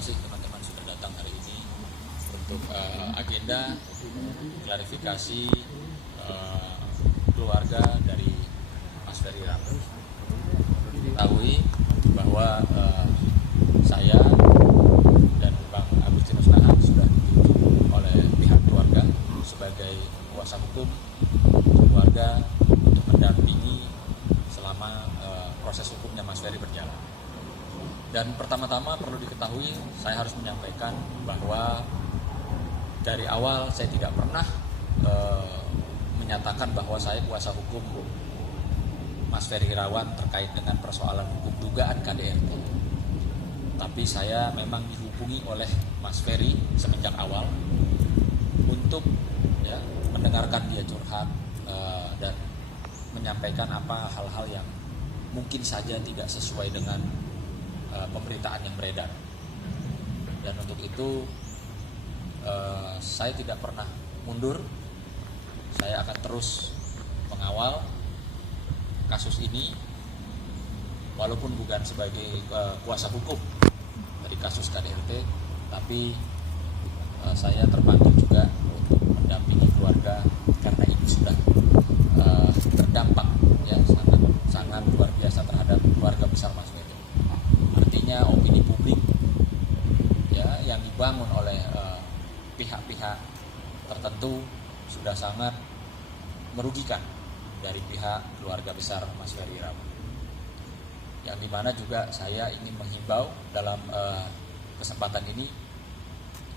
kasih teman-teman sudah datang hari ini untuk agenda klarifikasi keluarga dari Mas Ferry Irawan. Diketahui bahwa saya dan Bang Agustinus Nahar sudah ditunjuk oleh pihak keluarga sebagai kuasa hukum keluarga untuk mendampingi selama proses hukumnya Mas Ferry berjalan. Dan pertama-tama perlu diketahui, saya harus menyampaikan bahwa dari awal saya tidak pernah menyatakan bahwa saya kuasa hukum Mas Ferry Irawan terkait dengan persoalan hukum dugaan KDRT. Tapi saya memang dihubungi oleh Mas Ferry semenjak awal untuk mendengarkan dia curhat dan menyampaikan apa hal-hal yang mungkin saja tidak sesuai dengan pemberitaan yang beredar. Dan untuk itu saya tidak pernah mundur. Saya akan terus mengawal kasus ini walaupun bukan sebagai kuasa hukum dari kasus KDRT, tapi saya terbantu juga untuk mendampingi keluarga karena ini sudah terdampak sangat luar biasa terhadap keluarga besar Mas Ferry. Artinya opini publik yang dibangun oleh pihak-pihak tertentu sudah sangat merugikan dari pihak keluarga besar Mas Ferry Irawan. Yang dimana juga saya ingin menghimbau dalam kesempatan ini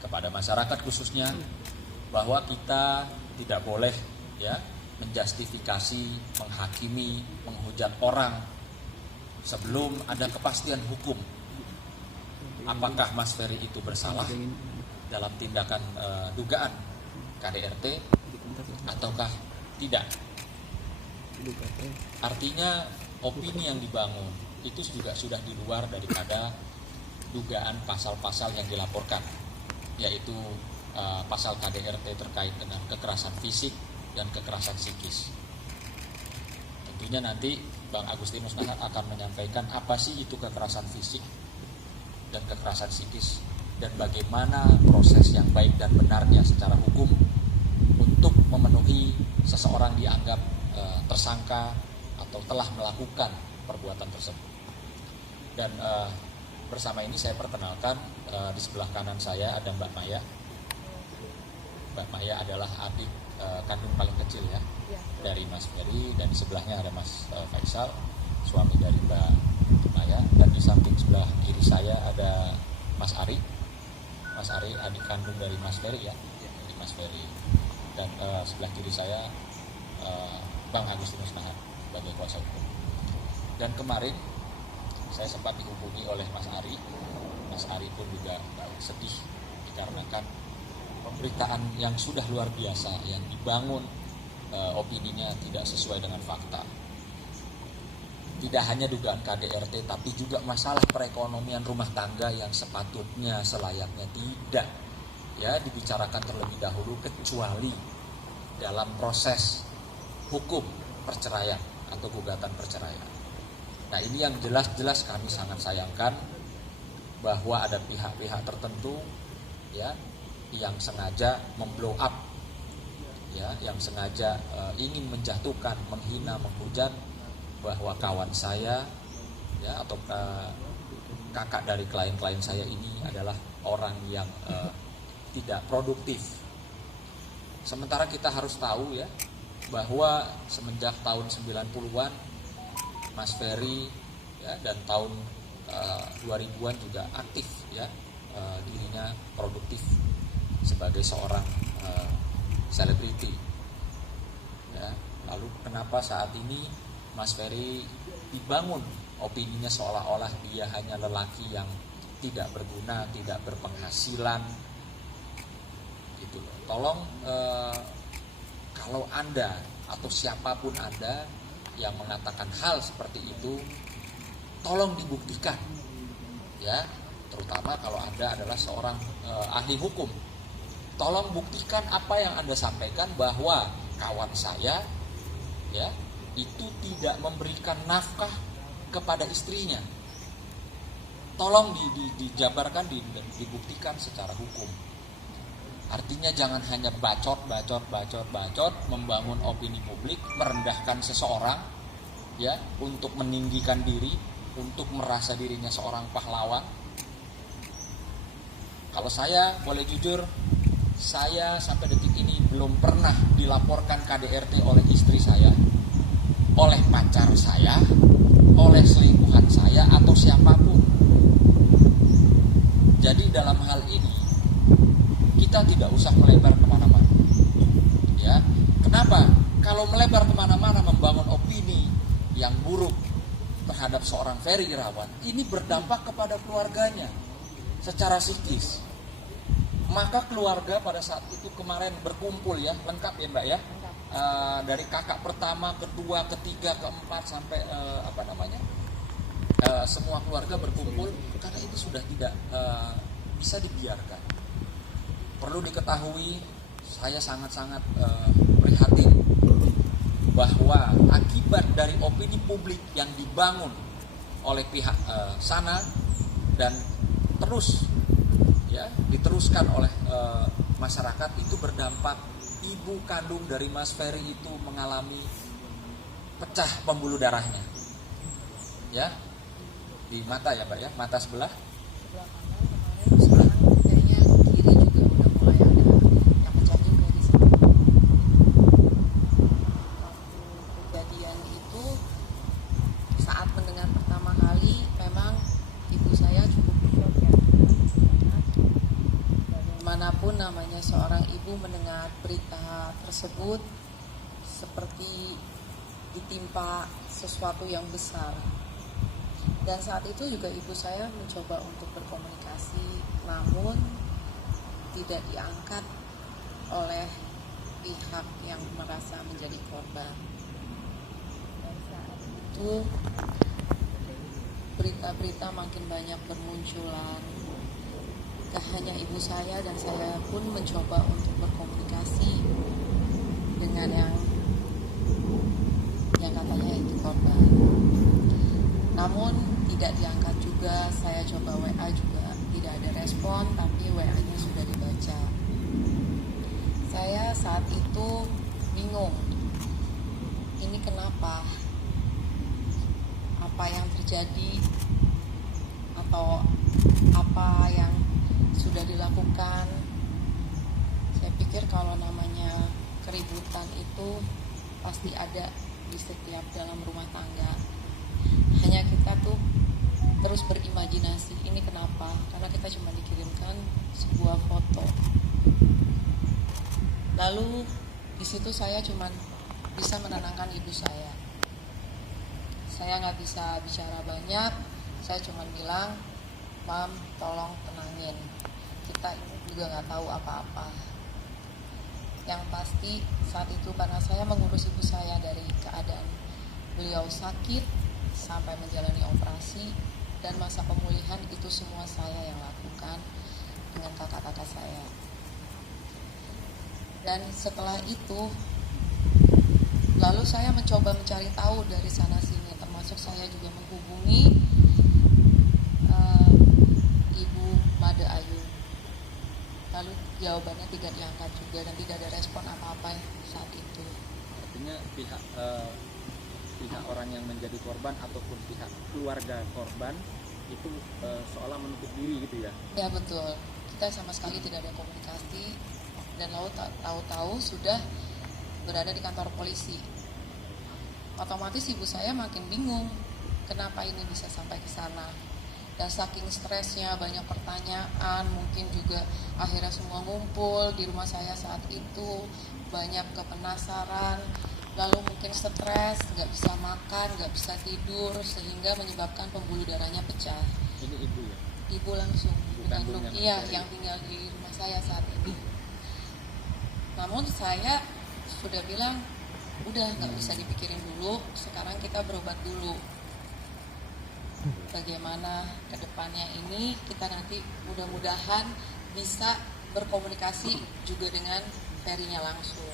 kepada masyarakat khususnya bahwa kita tidak boleh menjustifikasi, menghakimi, menghujat orang sebelum ada kepastian hukum. Apakah Mas Ferry itu bersalah dalam tindakan dugaan KDRT ataukah tidak? Artinya opini yang dibangun itu juga sudah di luar daripada dugaan pasal-pasal yang dilaporkan, yaitu pasal KDRT terkait dengan kekerasan fisik dan kekerasan psikis. Tentunya nanti Bang Agustinus Nahar akan menyampaikan apa sih itu kekerasan fisik dan kekerasan psikis dan bagaimana proses yang baik dan benarnya secara hukum untuk memenuhi seseorang dianggap tersangka atau telah melakukan perbuatan tersebut. Dan bersama ini saya perkenalkan, di sebelah kanan saya ada Mbak Maya. Mbak Maya adalah adik kandung paling kecil dari Mas Ferry, dan di sebelahnya ada Mas Faisal, suami dari Mbak Maya, dan di samping sebelah kiri saya ada Mas Ari. Mas Ari adik kandung dari Mas Ferry dari Mas Ferry, dan sebelah kiri saya Bang Agustinus Nahar sebagai kuasa hukum. Dan kemarin saya sempat dihubungi oleh Mas Ari. Mas Ari pun juga sedih dikarenakan pemberitaan yang sudah luar biasa yang dibangun, opininya tidak sesuai dengan fakta. Tidak hanya dugaan KDRT, tapi juga masalah perekonomian rumah tangga yang sepatutnya selayaknya tidak dibicarakan terlebih dahulu kecuali dalam proses hukum perceraian atau gugatan perceraian. Nah, ini yang jelas-jelas kami sangat sayangkan bahwa ada pihak-pihak tertentu yang sengaja memblow up, yang sengaja ingin menjatuhkan, menghina, menghujat bahwa kawan saya atau kakak dari klien-klien saya ini adalah orang yang tidak produktif. Sementara kita harus tahu bahwa semenjak tahun 90-an Mas Ferry dan tahun 2000-an juga aktif dirinya produktif sebagai seorang selebriti. Lalu kenapa saat ini Mas Ferry dibangun opininya seolah-olah dia hanya lelaki yang tidak berguna, tidak berpenghasilan gitu loh. Tolong kalau Anda atau siapapun Anda yang mengatakan hal seperti itu, tolong dibuktikan terutama kalau Anda adalah seorang ahli hukum. Tolong buktikan apa yang Anda sampaikan bahwa kawan saya itu tidak memberikan nafkah kepada istrinya. tolong dijabarkan, dibuktikan secara hukum. Artinya jangan hanya bacot, membangun opini publik, merendahkan seseorang, ya, untuk meninggikan diri, untuk merasa dirinya seorang pahlawan. Kalau saya boleh jujur, saya sampai detik ini belum pernah dilaporkan KDRT oleh istri saya, oleh pacar saya, oleh selingkuhan saya, atau siapapun. Jadi dalam hal ini kita tidak usah melebar kemana-mana, ya. Kenapa? Kalau melebar kemana-mana membangun opini yang buruk terhadap seorang Ferry Irawan, ini berdampak kepada keluarganya secara psikis. Maka keluarga pada saat itu kemarin berkumpul, ya, lengkap ya Mbak, ya, dari kakak pertama, kedua, ketiga, keempat sampai semua keluarga berkumpul karena itu sudah tidak bisa dibiarkan. Perlu diketahui, saya sangat-sangat prihatin bahwa akibat dari opini publik yang dibangun oleh pihak sana dan terus, ya, diteruskan oleh masyarakat, itu berdampak ibu kandung dari Mas Ferry itu mengalami pecah pembuluh darahnya, ya, di mata, ya Mbak, ya, mata sebelah kanan kemarin, sekarang kayaknya kiri juga udah mulai ada yang pecah juga di sini. Waktu kejadian itu, saat mendengar pertama kali, memang ibu saya cukup shock, ya. Bagaimanapun namanya seorang ibu mendengar berita tersebut seperti ditimpa sesuatu yang besar. Dan saat itu juga ibu saya mencoba untuk berkomunikasi, namun tidak diangkat oleh pihak yang merasa menjadi korban. Dan saat itu berita-berita makin banyak bermunculan. Tak hanya ibu saya dan saya pun mencoba untuk berkomunikasi dengan yang katanya itu korban. Namun tidak diangkat juga. Saya coba WA juga tidak ada respon, tapi WA-nya sudah dibaca. Saya saat itu bingung, ini kenapa? Apa yang terjadi atau apa yang sudah dilakukan? Saya pikir kalau namanya keributan itu pasti ada di setiap dalam rumah tangga. Hanya kita tuh terus berimajinasi, ini kenapa? Karena kita cuma dikirimkan sebuah foto. Lalu di situ saya cuma bisa menenangkan ibu saya. Saya nggak bisa bicara banyak. Saya cuma bilang, Mam, tolong tenangin. Kita ini juga nggak tahu apa-apa. Yang pasti saat itu karena saya mengurus ibu saya dari keadaan beliau sakit sampai menjalani operasi dan masa pemulihan, itu semua saya yang lakukan dengan kakak-kakak saya. Dan setelah itu lalu saya mencoba mencari tahu dari sana sini, termasuk saya juga menghubungi Ibu Made Ayu. Lalu jawabannya tidak diangkat juga dan tidak ada respon apa-apa saat itu. Artinya pihak orang yang menjadi korban ataupun pihak keluarga korban itu seolah menutup diri gitu ya? Ya betul, kita sama sekali tidak ada komunikasi dan lalu tahu-tahu sudah berada di kantor polisi. Otomatis ibu saya makin bingung, kenapa ini bisa sampai ke sana. Dan saking stresnya, banyak pertanyaan, mungkin juga akhirnya semua ngumpul di rumah saya saat itu, banyak kepenasaran, lalu mungkin stres, nggak bisa makan, nggak bisa tidur, sehingga menyebabkan pembuluh darahnya pecah. Ini ibu ya? Ibu langsung, Bukan iya, yang tinggal di rumah saya saat ini. Namun saya sudah bilang, udah nggak bisa dipikirin dulu, sekarang kita berobat dulu. Bagaimana kedepannya ini, kita nanti mudah-mudahan bisa berkomunikasi juga dengan Ferry-nya langsung.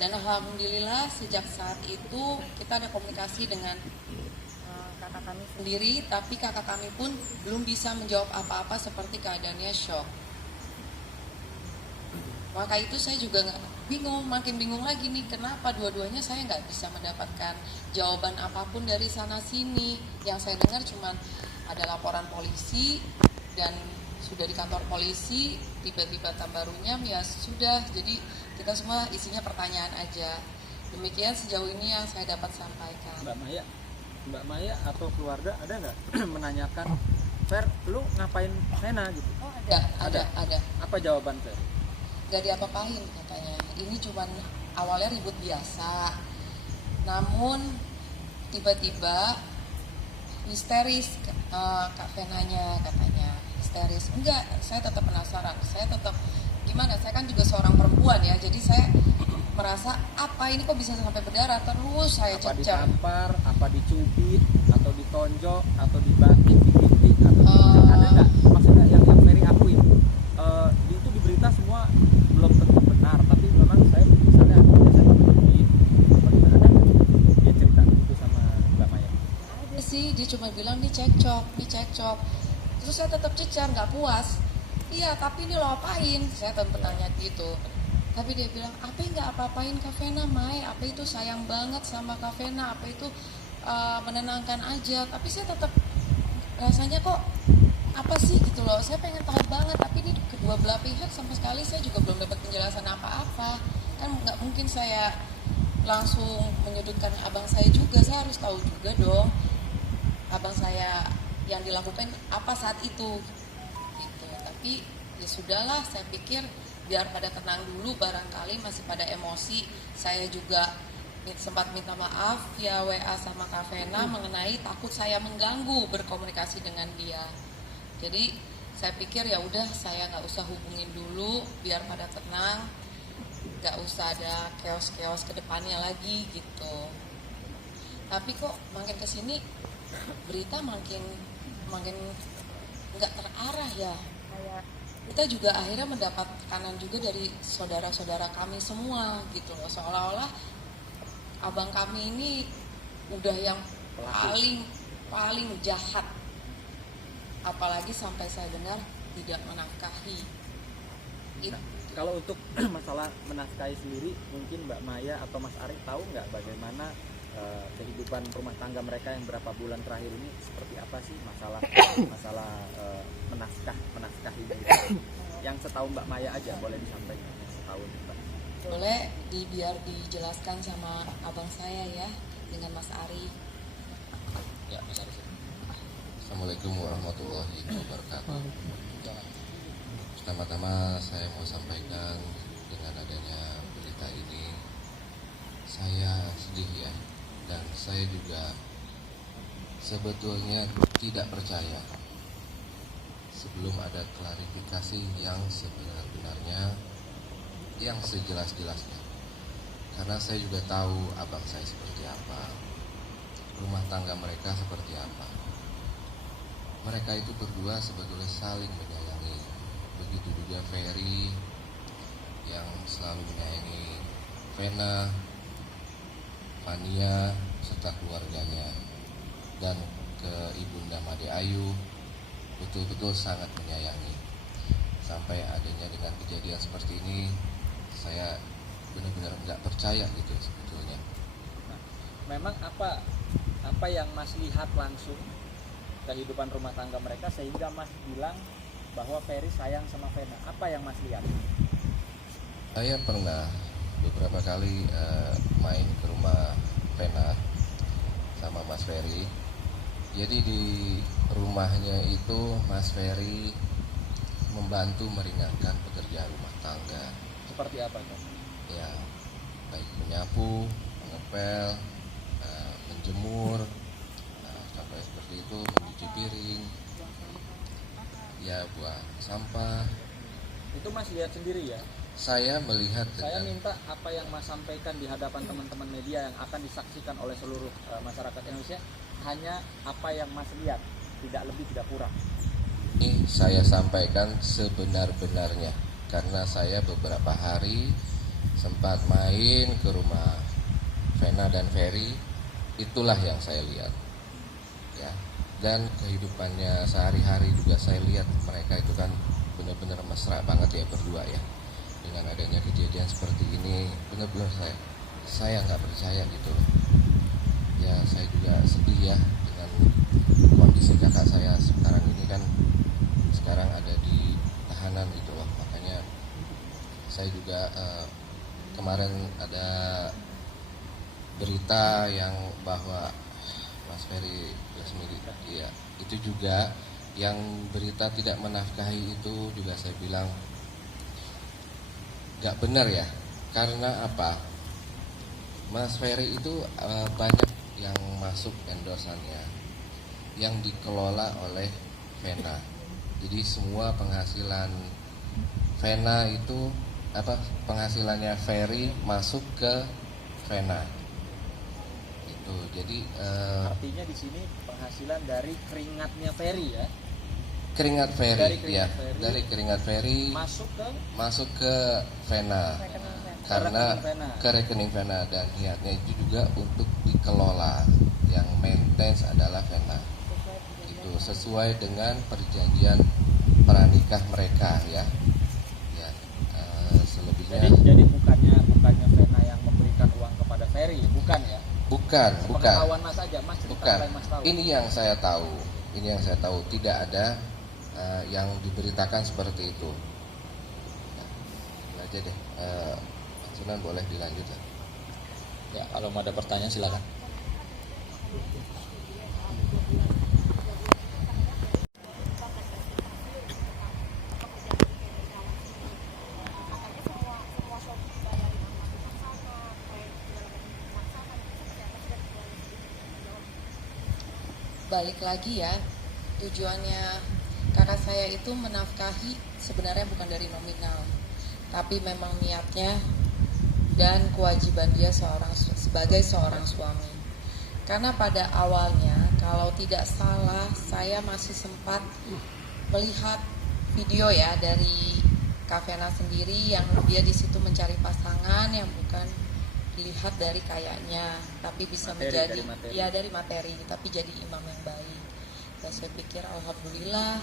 Dan alhamdulillah sejak saat itu kita ada komunikasi dengan kakak kakak kami sendiri, tapi kakak kami pun belum bisa menjawab apa-apa seperti keadaannya shock. Maka itu saya juga makin bingung lagi nih, kenapa dua-duanya saya nggak bisa mendapatkan jawaban apapun dari sana sini. Yang saya dengar cuma ada laporan polisi dan sudah di kantor polisi, tiba-tiba tambah runyam, ya sudah. Jadi kita semua isinya pertanyaan aja. Demikian sejauh ini yang saya dapat sampaikan. Mbak Maya atau keluarga ada nggak menanyakan, Fer, lu ngapain Vena gitu? Oh, ada. Apa jawaban Fer? Gak diapa-apain katanya. Ini cuman awalnya ribut biasa, namun tiba-tiba histeris. Kak Venanya katanya histeris. Enggak, saya tetap penasaran. Saya tetap gimana? Saya kan juga seorang perempuan ya, jadi saya merasa apa ini kok bisa sampai berdarah. Terus saya Apa cecam. ditampar, apa dicubit, atau ditonjok, atau dibanting, digitik, atau ada nggak? Maksudnya yang Mary akuin itu di berita semua belum tentu benar, tapi memang saya misalnya saya dicubit, apa gimana, ada nggak dia cerita itu sama Mbak Maya? Ada sih, dia cuma bilang nih cekcok. Terus saya tetap cecar, nggak puas. Iya, tapi ini lo apain? Saya tetap bertanya gitu. Tapi dia bilang, apa nggak apa-apain Kak Vena, Mai? Apa itu sayang banget sama Kak Vena? Apa itu menenangkan aja? Tapi saya tetap rasanya kok apa sih gitu loh. Saya pengen tahu banget, tapi ini kedua belah pihak sama sekali saya juga belum dapat penjelasan apa-apa. Kan nggak mungkin saya langsung menyudutkan abang saya juga. Saya harus tahu juga dong abang saya yang dilakukan apa saat itu gitu. Tapi ya sudahlah, saya pikir biar pada tenang dulu, barangkali masih pada emosi. Saya juga sempat minta maaf via WA sama Kak Vena mengenai takut saya mengganggu berkomunikasi dengan dia. Jadi saya pikir ya udah, saya nggak usah hubungin dulu biar pada tenang, nggak usah ada chaos ke depannya lagi gitu. Tapi kok makin kesini berita makin nggak terarah ya. Kayak kita juga akhirnya mendapat tekanan juga dari saudara-saudara kami semua gitu loh, seolah-olah abang kami ini udah yang paling jahat, apalagi sampai saya dengar tidak menafkahi. Nah, kalau untuk masalah menafkahi sendiri, mungkin Mbak Maya atau Mas Ari tahu nggak bagaimana kehidupan rumah tangga mereka yang berapa bulan terakhir ini seperti apa sih, masalah menafkahi ini? Yang setahu Mbak Maya aja boleh disampaikan, setahu Mbak. Boleh biar dijelaskan sama abang saya ya, dengan Mas Ari. Ya, Mas Ari. Assalamualaikum warahmatullahi wabarakatuh. Pertama-tama saya mau sampaikan, dengan adanya berita ini saya sedih ya, dan saya juga sebetulnya tidak percaya sebelum ada klarifikasi yang sebenar-benarnya, yang sejelas-jelasnya. Karena saya juga tahu abang saya seperti apa, rumah tangga mereka seperti apa. Mereka itu berdua sebetulnya saling menyayangi. Begitu juga Ferry yang selalu menyayangi Vena, Fania, serta keluarganya. Dan ke Ibunda Made Ayu betul-betul sangat menyayangi. Sampai adanya dengan kejadian seperti ini, saya benar-benar nggak percaya gitu sebetulnya. Nah, memang apa yang Mas lihat langsung kehidupan rumah tangga mereka sehingga Mas bilang bahwa Ferry sayang sama Vena? Apa yang Mas lihat? Saya pernah beberapa kali main ke rumah Vena sama Mas Ferry. Jadi di rumahnya itu Mas Ferry membantu meringankan pekerjaan rumah tangga. Seperti apa kan? Ya, baik menyapu, mengepel, menjemur, sampai seperti itu, mencuci piring, ya buang sampah. Itu Mas lihat sendiri ya? Saya melihat Saya dengan minta apa yang Mas sampaikan di hadapan teman-teman media yang akan disaksikan oleh seluruh masyarakat Indonesia, hanya apa yang Mas lihat, tidak lebih tidak kurang. ini saya sampaikan sebenar-benarnya, karena saya beberapa hari sempat main ke rumah Vena dan Ferry. Itulah yang saya lihat ya. dan kehidupannya sehari-hari juga saya lihat mereka itu kan benar-benar mesra banget ya berdua ya. Dengan adanya kejadian seperti ini benar-benar saya nggak percaya gitu loh. Ya saya juga sedih ya dengan kondisi kakak saya sekarang ini kan sekarang ada di tahanan gitu loh. Makanya saya juga kemarin ada berita yang bahwa Mas Ferry Lesmili ya itu juga yang berita tidak menafkahi itu juga saya bilang nggak benar ya. Karena apa? Mas Ferry itu banyak yang masuk endorsannya yang dikelola oleh Vena. Jadi semua penghasilan Vena itu penghasilannya Ferry masuk ke Vena. Itu jadi Artinya di sini penghasilan dari keringatnya Ferry ya. keringat Dari Ferry keringat ya, Ferry dari keringat Ferry masuk ke Vena. Karena ke rekening Vena dan niatnya itu juga untuk dikelola, yang maintenance adalah Vena. Itu sesuai dengan perjanjian pranikah mereka ya. Ya, selebihnya jadi bukannya Vena yang memberikan uang kepada Ferry, bukan ya? bukan. Pengetahuan Mas aja, Mas cerita Bukan. apa yang Mas tahu. Ini yang saya tahu. Tidak ada yang diberitakan seperti itu. Ya, itu aja deh. Sunan boleh dilanjut lah. Ya, kalau mau ada pertanyaan silakan. Balik lagi ya, tujuannya kakak saya itu menafkahi sebenarnya bukan dari nominal, tapi memang niatnya dan kewajiban dia sebagai seorang suami. Karena pada awalnya kalau tidak salah saya masih sempat melihat video ya dari Kak Vena sendiri yang dia di situ mencari pasangan yang bukan dilihat dari kayaknya, tapi bisa menjadi dari materi, tapi jadi imam yang baik. Dan saya pikir alhamdulillah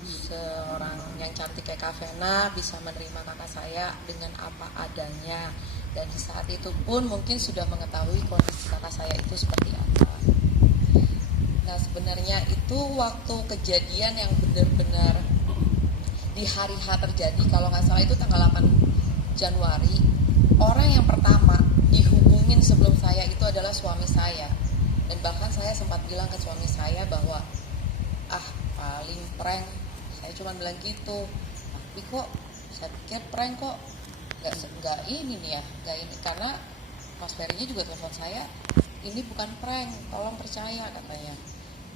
seorang yang cantik kayak Kak Vena bisa menerima kakak saya dengan apa adanya, dan di saat itu pun mungkin sudah mengetahui kondisi kakak saya itu seperti apa. Nah sebenarnya itu waktu kejadian yang benar-benar di hari H terjadi, kalau nggak salah itu tanggal 8 Januari, orang yang pertama dihubungin sebelum saya itu adalah suami saya. Dan bahkan saya sempat bilang ke suami saya bahwa paling prank, saya cuma bilang gitu. Tapi kok saya pikir prank kok nggak ini nih ya, nggak ini, karena Mas Ferry-nya juga telepon saya, ini bukan prank, tolong percaya katanya.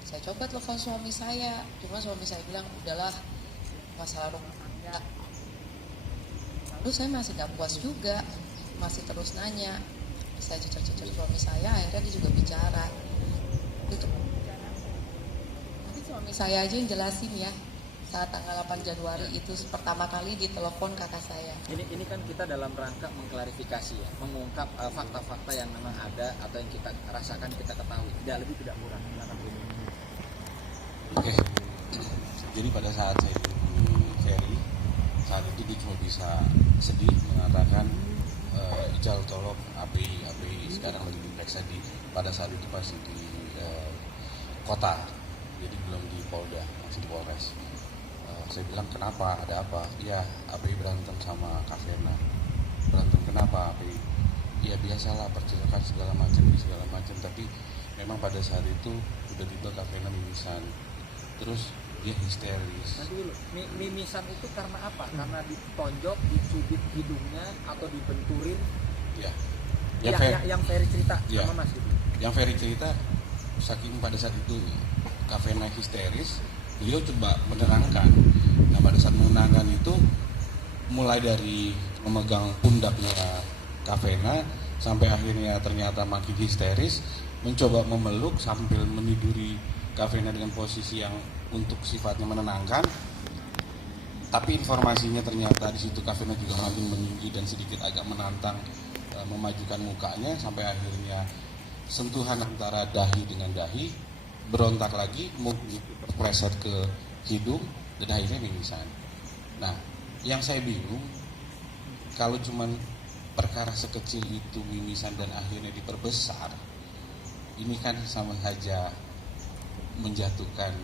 Saya coba telepon suami saya, cuma suami saya bilang udahlah masalah rumah tangga. Lalu saya masih nggak puas juga, masih terus nanya. Saya cecer-cecer suami saya, akhirnya dia juga bicara. Itu tapi suami saya aja yang jelasin ya, saat tanggal 8 Januari itu pertama kali ditelepon kakak saya. Ini kan kita dalam rangka mengklarifikasi ya, mengungkap fakta-fakta yang memang ada atau yang kita rasakan, kita ketahui, tidak lebih tidak kurang. Oke. Jadi pada saat saya di Ferry, saat itu dia cuma bisa sedih mengatakan Ijal tolong API sekarang lagi diperiksa pada saat itu masih di kota, jadi belum di Polda, masih di Polres. Saya bilang kenapa, ada apa? Iya, API berantem sama Kak Vena. Berantem kenapa API? Ya biasalah, percakapan segala macam, tapi memang pada saat itu tiba-tiba Kak Vena mimisan, terus dia histeris. Nanti dulu, mimisan itu karena apa? Karena ditonjok, dicubit hidungnya, atau dibenturin? Ya. Yang Ferry cerita ya. sama Mas gitu. Yang Ferry cerita, saking pada saat itu Kak Vena histeris, beliau coba menerangkan. Nah pada saat menenangkan itu, mulai dari memegang pundaknya Kak Vena sampai akhirnya ternyata makin histeris, mencoba memeluk sambil meniduri Kak Vena dengan posisi yang untuk sifatnya menenangkan. Tapi informasinya ternyata di situ Kak Vena juga makin meninggi dan sedikit agak menantang, memajukan mukanya sampai akhirnya sentuhan antara dahi dengan dahi, berontak lagi, mau preset ke hidung dan akhirnya mimisan. Nah, yang saya bingung kalau cuman perkara sekecil itu mimisan dan akhirnya diperbesar, ini kan sama saja menjatuhkan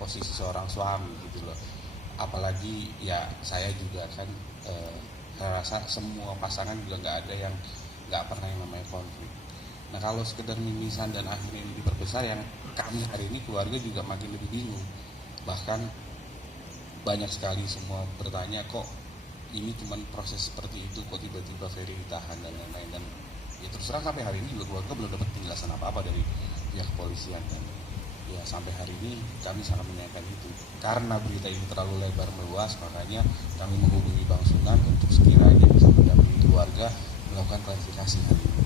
posisi seorang suami gitu loh. Apalagi ya saya juga kan saya rasa semua pasangan juga nggak ada yang nggak pernah yang namanya konflik. Nah kalau sekedar mimisan dan akhirnya ini diperbesar, yang kami hari ini keluarga juga makin lebih bingung. Bahkan banyak sekali semua bertanya, kok ini cuma proses seperti itu, kok tiba-tiba Ferry ditahan dan lain-lain. Dan ya terus terang sampai hari ini juga keluarga belum dapat penjelasan apa-apa dari pihak kepolisian. Dan ya sampai hari ini kami sangat menyayangkan itu. Karena berita ini terlalu lebar meluas, makanya kami menghubungi Bang Sunan untuk sekiranya bisa mendampingi keluarga melakukan klarifikasi hari ini.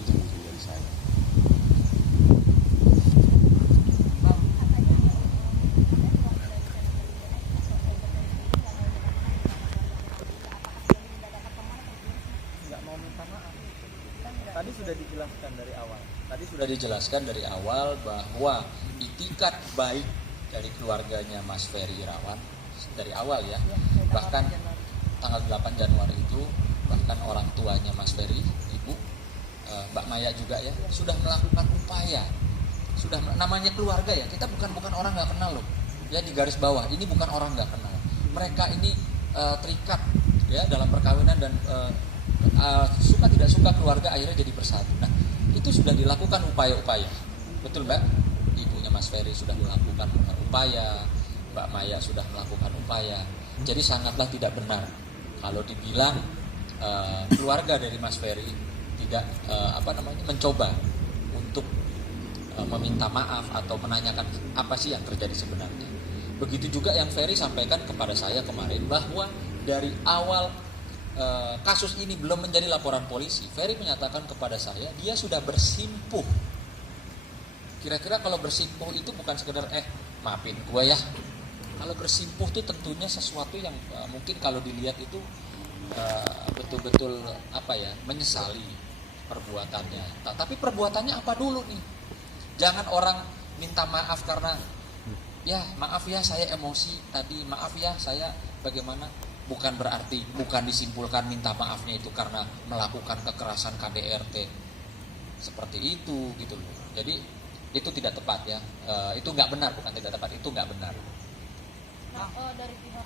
Itu mungkin dari saya. Nggak mau minta maaf. Tadi sudah dijelaskan dari awal. Sudah dijelaskan dari awal bahwa itikat baik dari keluarganya Mas Ferry Irawan dari awal ya, bahkan tanggal 8 Januari itu bahkan orang tuanya Mas Ferry, ibu Mbak Maya juga ya, sudah melakukan upaya. Sudah, namanya keluarga ya, kita bukan orang nggak kenal loh ya, di garis bawah ini bukan orang nggak kenal, mereka ini terikat ya dalam perkawinan dan suka tidak suka keluarga akhirnya jadi bersatu. Nah itu sudah dilakukan upaya-upaya, betul Mbak? Ibunya Mas Ferry sudah melakukan upaya, Mbak Maya sudah melakukan upaya. Jadi sangatlah tidak benar kalau dibilang keluarga dari Mas Ferry tidak mencoba untuk meminta maaf atau menanyakan apa sih yang terjadi sebenarnya. Begitu juga yang Ferry sampaikan kepada saya kemarin bahwa dari awal kasus ini belum menjadi laporan polisi, Ferry menyatakan kepada saya dia sudah bersimpuh. Kira-kira kalau bersimpuh itu bukan sekedar maafin gue ya. Kalau bersimpuh itu tentunya sesuatu yang mungkin kalau dilihat itu betul-betul menyesali perbuatannya. Tapi perbuatannya apa dulu nih? Jangan orang minta maaf karena ya maaf ya saya emosi tadi, maaf ya saya bagaimana. Bukan berarti, bukan disimpulkan minta maafnya itu karena melakukan kekerasan KDRT seperti itu gitu loh. Jadi itu tidak tepat ya, itu nggak benar, bukan tidak tepat, itu nggak benar. Nah, dari pihak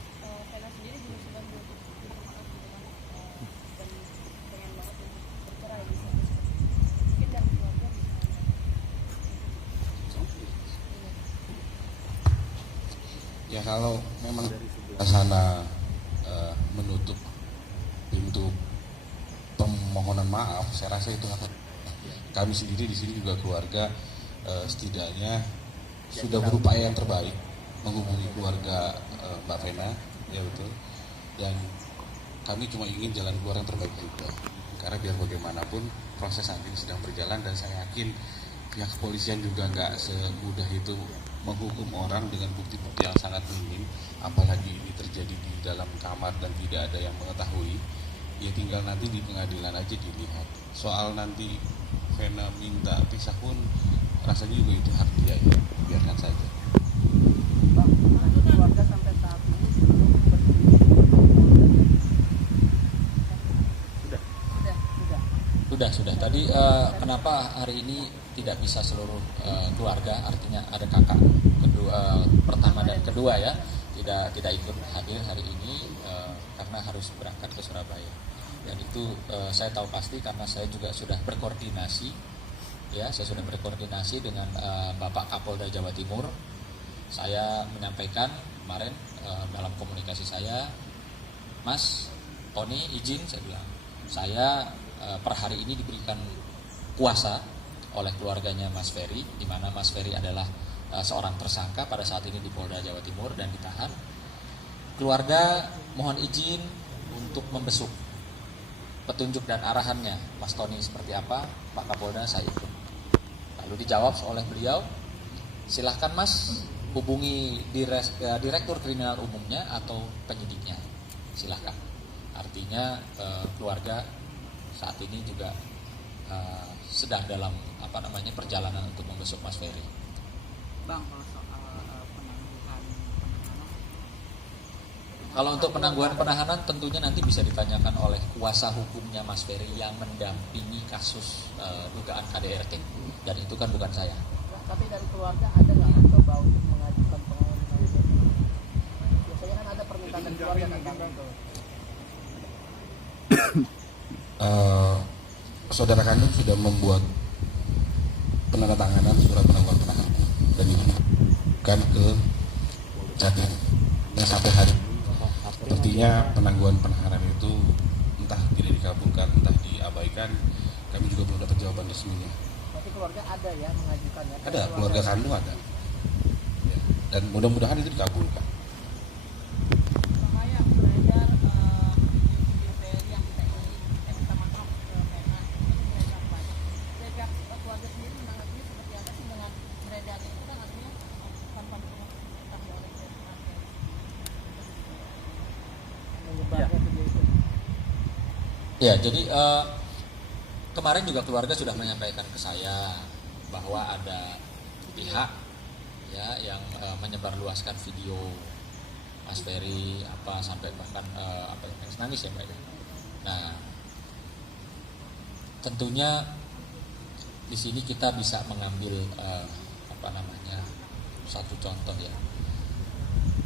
Vena sendiri juga sudah minta maaf gitu kan, dan pengen banget untuk bercerai di sini. Mungkin dari keluarga bisa. Ya kalau memang dari sebelah sana menutup pintu permohonan maaf, saya rasa itu akan. Kami sendiri di sini juga keluarga setidaknya sudah berupaya yang terbaik menghubungi keluarga Mbak Vena, ya betul. Dan kami cuma ingin jalan keluar yang terbaik juga. Karena biar bagaimanapun proses saat ini sedang berjalan dan saya yakin pihak kepolisian juga nggak semudah itu menghukum orang dengan bukti-bukti yang sangat minim, apalagi ini terjadi di dalam kamar dan tidak ada yang mengetahui. Ya tinggal nanti di pengadilan aja dilihat. Soal nanti Vena minta pisah pun rasanya juga itu hak dia ya, biarkan saja. Bang, keluarga sampai tahap ini belum Sudah. Tadi kenapa hari ini tidak bisa seluruh keluarga, artinya ada kakak kedua, pertama dan kedua ya, tidak ikut hadir hari ini karena harus berangkat ke Surabaya. Dan itu saya tahu pasti karena saya juga sudah berkoordinasi ya, saya sudah berkoordinasi dengan Bapak Kapolda Jawa Timur. Saya menyampaikan kemarin dalam komunikasi saya, Mas Tony izin, saya bilang, saya per hari ini diberikan kuasa oleh keluarganya Mas Ferry, di mana Mas Ferry adalah seorang tersangka pada saat ini di Polda Jawa Timur dan ditahan. Keluarga mohon izin untuk membesuk petunjuk dan arahannya Mas Tony seperti apa, Pak Kapolda saya ikut. Lalu dijawab oleh beliau, silahkan Mas hubungi Direktur Kriminal Umumnya atau penyidiknya, silahkan. Artinya keluarga saat ini juga sedang dalam perjalanan untuk membesuk Mas Ferry. Bang, kalau soal penangguhan penahanan. Kalau untuk penangguhan penahanan tentunya nanti bisa ditanyakan oleh kuasa hukumnya Mas Ferry yang mendampingi kasus dugaan KDRT, dan itu kan bukan saya. Tapi dari keluarga ada nggak mencoba untuk mengajukan pengunduran? Biasanya kan ada permintaan dari keluarga tentang itu. Saudara kandung sudah membuat penandatanganan surat penangguhan penahanan dan dikirimkan ke Jatim. Dan sampai hari ini sepertinya penangguhan penahanan itu entah tidak dikabulkan, entah diabaikan. Kami juga belum dapat jawaban resminya. Tapi keluarga ada ya mengajukan ya? Ada, keluarga kandung ada. Ya, dan mudah-mudahan itu dikabulkan. Bahaya beredar video Ferry yang kita ingin minta maaf ke Mena itu beredar banyak. Dari pihak keluarga sendiri menanggapinya seperti apa sih dengan beredar itu kan artinya tanpa diketahui oleh Ferry. Menyebarnya video itu. Ya, jadi kemarin juga keluarga sudah menyampaikan ke saya bahwa ada pihak ya yang menyebarluaskan video Mas Ferry sampai bahkan nangis ya Mbak ya. Nah, tentunya di sini kita bisa mengambil satu contoh ya.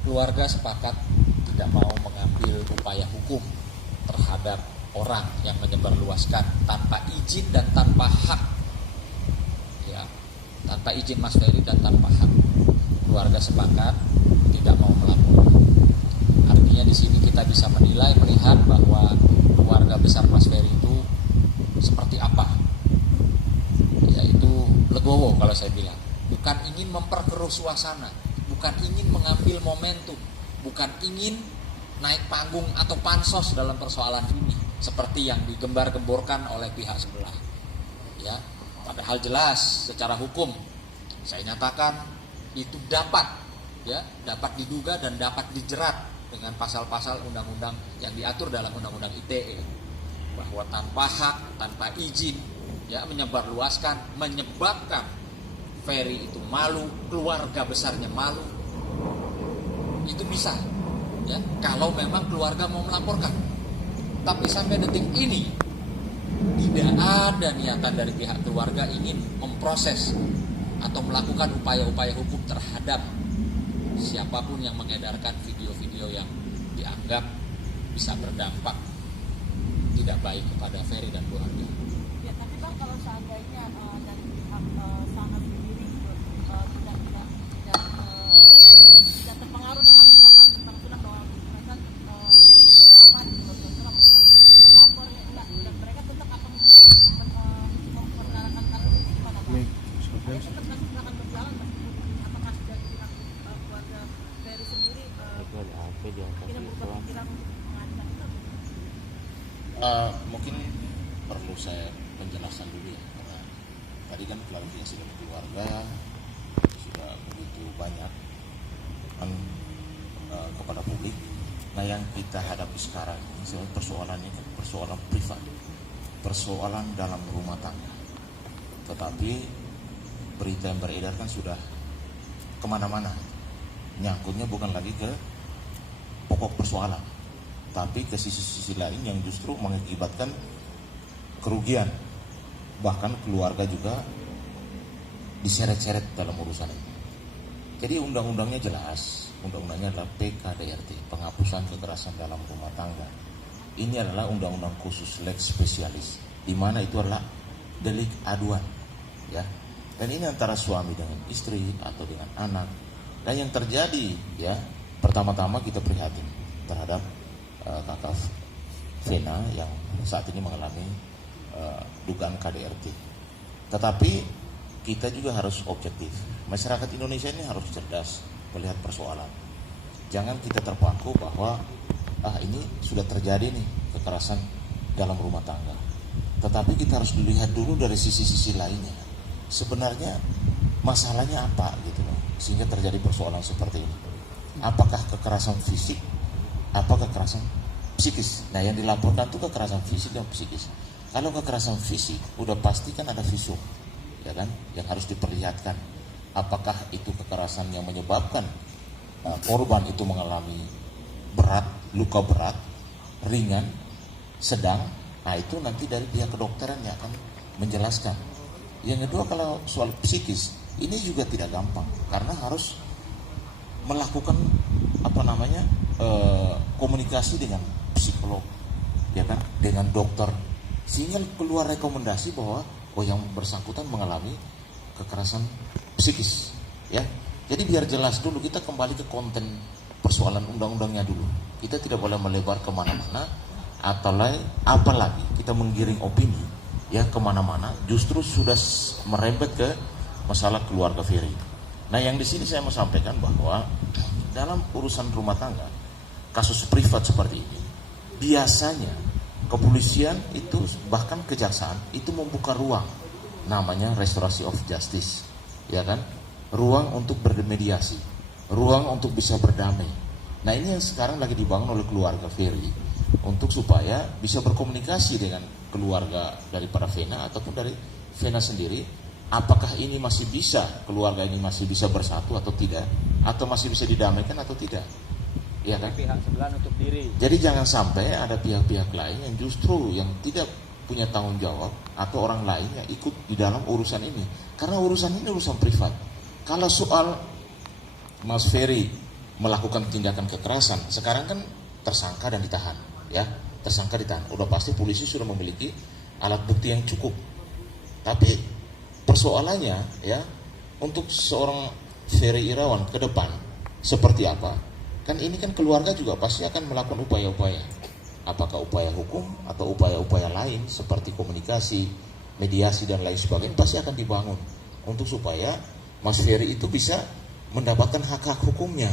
Keluarga sepakat tidak mau mengambil upaya hukum terhadap orang yang menyebarluaskan tanpa izin dan tanpa hak, ya, tanpa izin Mas Ferry dan tanpa hak. Keluarga sepakat tidak mau melapor. Artinya di sini kita bisa menilai, melihat bahwa keluarga besar Mas Ferry itu seperti apa, yaitu legowo kalau saya bilang. Bukan ingin memperkeruh suasana, bukan ingin mengambil momentum, bukan ingin naik panggung atau pansos dalam persoalan ini seperti yang digembar-gemborkan oleh pihak sebelah. Ya, padahal jelas secara hukum saya nyatakan itu dapat diduga dan dapat dijerat dengan pasal-pasal undang-undang yang diatur dalam undang-undang ITE, bahwa tanpa hak, tanpa izin ya menyebarluaskan, menyebabkan Ferry itu malu, keluarga besarnya malu. Itu bisa ya kalau memang keluarga mau melaporkan. Tapi sampai detik ini tidak ada niatan dari pihak keluarga ingin memproses atau melakukan upaya-upaya hukum terhadap siapapun yang mengedarkan video-video yang dianggap bisa berdampak tidak baik kepada Ferry dan keluarga. Ya, tapi Bang, kalau seandainya dari pihak sana sendiri tidak terpengaruh dengan ucapan Bang Sulam bahwa mereka tetap aman, Sulam mereka lapor ya enggak, dan mereka tetap akan memperkarakan kasus ini gimana Bang? Mereka tetap kasus akan berjalan meskipun apakah dari pihak keluarga Ferry sendiri tidak berubah pikiran untuk mengajukan itu? Mungkin perlu saya penjelasan dulu ya, karena tadi kan klarifikasi dari keluarga sudah begitu banyak kepada publik. Nah, yang kita hadapi sekarang ini persoalannya kan persoalan privat, persoalan dalam rumah tangga. Tetapi berita yang beredar kan sudah kemana-mana, nyangkutnya bukan lagi ke pokok persoalan, tapi ke sisi-sisi lain yang justru mengakibatkan kerugian, bahkan keluarga juga diseret-seret dalam urusan ini. Jadi undang-undangnya jelas, undang-undangnya adalah PKDRT, penghapusan kekerasan dalam rumah tangga. Ini adalah undang-undang khusus lex spesialis, di mana itu adalah delik aduan, ya. Dan ini antara suami dengan istri atau dengan anak. Dan yang terjadi, ya, pertama-tama kita prihatin terhadap kakak Vena yang saat ini mengalami dugaan KDRT. Tetapi kita juga harus objektif. Masyarakat Indonesia ini harus cerdas melihat persoalan. Jangan kita terpaku bahwa ini sudah terjadi nih kekerasan dalam rumah tangga. Tetapi kita harus dilihat dulu dari sisi-sisi lainnya. Sebenarnya masalahnya apa gitu loh, sehingga terjadi persoalan seperti ini. Apakah kekerasan fisik? Apa kekerasan psikis? Nah, yang dilaporkan itu kekerasan fisik dan psikis. Kalau kekerasan fisik udah pasti kan ada visum, ya kan, yang harus diperlihatkan. apakah itu kekerasan yang menyebabkan korban itu mengalami berat, luka berat, ringan, sedang. Nah itu nanti dari pihak kedokteran yang akan menjelaskan. Yang kedua, kalau soal psikis ini juga tidak gampang karena harus melakukan komunikasi dengan psikolog, ya kan, dengan dokter, sehingga keluar rekomendasi bahwa yang bersangkutan mengalami kekerasan psikis, ya. Jadi biar jelas dulu, kita kembali ke konten persoalan undang-undangnya dulu. Kita tidak boleh melebar kemana-mana, apalagi kita menggiring opini ya kemana-mana, justru sudah merembet ke masalah keluarga Ferry. Nah, yang di sini saya mau sampaikan bahwa dalam urusan rumah tangga, kasus privat seperti ini, biasanya kepolisian itu bahkan kejaksaan itu membuka ruang namanya restoration of justice, ya kan? Ruang untuk bermediasi, ruang untuk bisa berdamai. Nah, ini yang sekarang lagi dibangun oleh keluarga Ferry untuk supaya bisa berkomunikasi dengan keluarga daripada Vena ataupun dari Vena sendiri. Apakah ini masih bisa, keluarga ini masih bisa bersatu atau tidak, atau masih bisa didamaikan atau tidak, ya kan? Pihak sebelah nutup diri. Jadi jangan sampai ada pihak-pihak lain yang justru yang tidak punya tanggung jawab atau orang lain yang ikut di dalam urusan ini, karena urusan ini urusan privat. Kalau soal Mas Ferry melakukan tindakan kekerasan, sekarang kan tersangka dan ditahan, ya, tersangka ditahan. Udah pasti polisi sudah memiliki alat bukti yang cukup. Tapi persoalannya, ya, untuk seorang Ferry Irawan ke depan seperti apa? Kan ini kan keluarga juga pasti akan melakukan upaya-upaya. Apakah upaya hukum atau upaya-upaya lain seperti komunikasi, mediasi dan lain sebagainya pasti akan dibangun untuk supaya Mas Ferry itu bisa mendapatkan hak-hak hukumnya.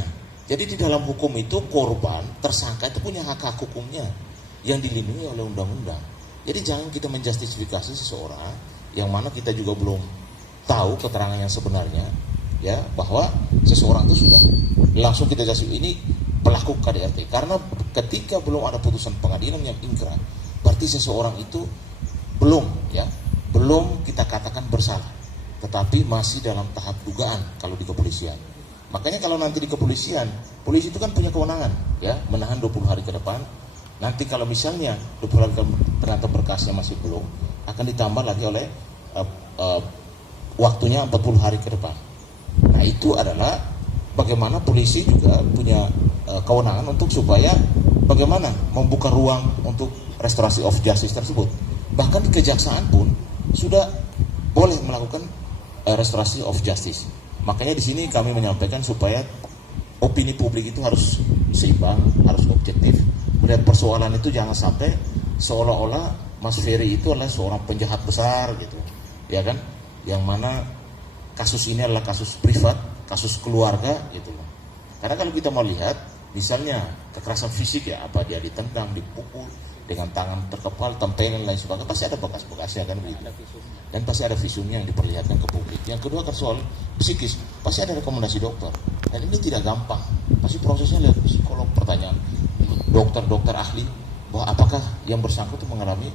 Jadi di dalam hukum itu korban, tersangka itu punya hak-hak hukumnya yang dilindungi oleh undang-undang. Jadi jangan kita menjustifikasi seseorang yang mana kita juga belum tahu keterangan yang sebenarnya, ya, bahwa seseorang itu sudah langsung kita judge ini pelaku KDRT. Karena ketika belum ada putusan pengadilan yang ingkrah, berarti seseorang itu belum kita katakan bersalah, tetapi masih dalam tahap dugaan kalau di kepolisian. Makanya kalau nanti di kepolisian, polisi itu kan punya kewenangan, ya, menahan 20 hari ke depan. Nanti kalau misalnya 20 hari ternyata berkasnya masih belum, akan ditambah lagi oleh waktunya 40 hari ke depan. Nah, itu adalah bagaimana polisi juga punya kewenangan untuk supaya bagaimana membuka ruang untuk restorasi of justice tersebut. Bahkan di kejaksaan pun sudah boleh melakukan restorasi of justice. Makanya di sini kami menyampaikan supaya opini publik itu harus seimbang, harus objektif. Melihat persoalan itu jangan sampai seolah-olah Mas Ferry itu adalah seorang penjahat besar gitu, ya kan? Yang mana kasus ini adalah kasus privat, kasus keluarga gitu loh. Karena kalau kita mau lihat, misalnya kekerasan fisik, ya, apa dia ditendang, dipukul dengan tangan terkepal, tempelan lain sebagainya, pasti ada bekas-bekasnya kan begitu. Dan pasti ada visumnya yang diperlihatkan ke publik. Yang kedua kan soal psikis, pasti ada rekomendasi dokter. Dan ini tidak gampang. Pasti prosesnya lihat psikolog, pertanyaan dokter-dokter ahli bahwa apakah yang bersangkutan mengalami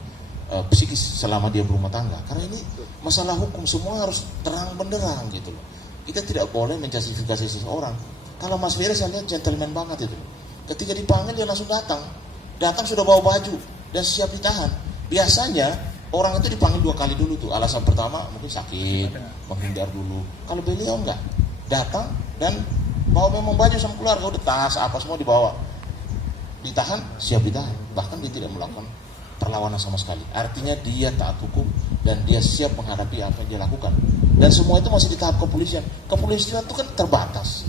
psikis selama dia berumah tangga. Karena ini masalah hukum, semua harus terang benderang gitu loh. Kita tidak boleh menjustifikasi seseorang. Kalau Mas Ferry saya lihat gentleman banget itu. Ketika dipanggil dia langsung datang sudah bawa baju dan siap ditahan. Biasanya orang itu dipanggil 2 kali dulu tuh. Alasan pertama mungkin sakit, menghindar dulu. Kalau beliau enggak, datang dan bawa memang baju sama keluarga, udah tas apa semua dibawa. Ditahan, siap ditahan. Bahkan dia tidak melakukan perlawanan sama sekali. Artinya dia taat hukum dan dia siap menghadapi apa yang dia lakukan. Dan semua itu masih di tahap kepolisian. Kepolisian itu kan terbatas.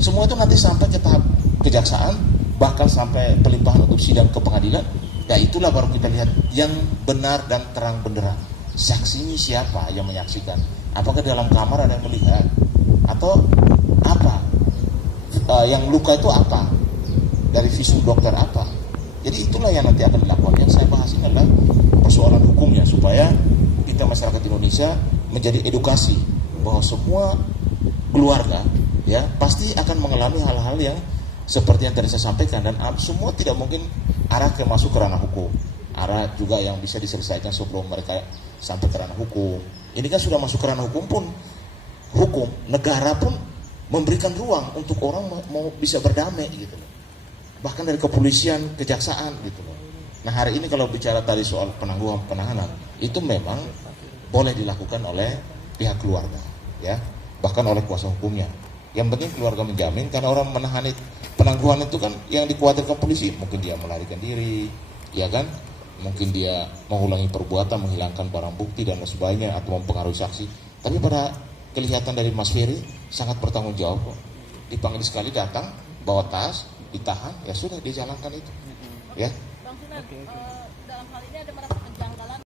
Semua itu nanti sampai ke tahap kejaksaan, bahkan sampai pelimpahan untuk sidang ke pengadilan. Ya itulah baru kita lihat yang benar dan terang benderang. Saksinya siapa yang menyaksikan? Apakah dalam kamar ada yang melihat? Atau apa? Yang luka itu apa? Dari visum dokter apa? Jadi itulah yang nanti akan dilakukan. Yang saya bahas ini adalah persoalan hukumnya, supaya kita masyarakat Indonesia menjadi edukasi bahwa semua keluarga, ya, pasti akan mengalami hal-hal yang seperti yang tadi saya sampaikan, dan semua tidak mungkin arah ke masuk ke ranah hukum. Arah juga yang bisa diselesaikan sebelum mereka sampai ke ranah hukum. Ini kan sudah masuk ke ranah hukum pun, hukum hukum, negara pun memberikan ruang untuk orang mau bisa berdamai gitu loh. Bahkan dari kepolisian, kejaksaan gitu loh. Nah hari ini kalau bicara tadi soal penangguhan penahanan, itu memang boleh dilakukan oleh pihak keluarga, ya, bahkan oleh kuasa hukumnya. Yang penting keluarga menjamin, karena orang menahan itu, penangguhan itu kan yang dikhawatirkan polisi, mungkin dia melarikan diri, ya kan, mungkin dia mengulangi perbuatan, menghilangkan barang bukti dan sebagainya, atau mempengaruhi saksi. Tapi pada kelihatan dari Mas Ferry sangat bertanggung jawab kok. Dipanggil sekali datang, bawa tas, ditahan, ya sudah dijalankan itu, ya. Bang Sunan, dalam hal ini ada merasa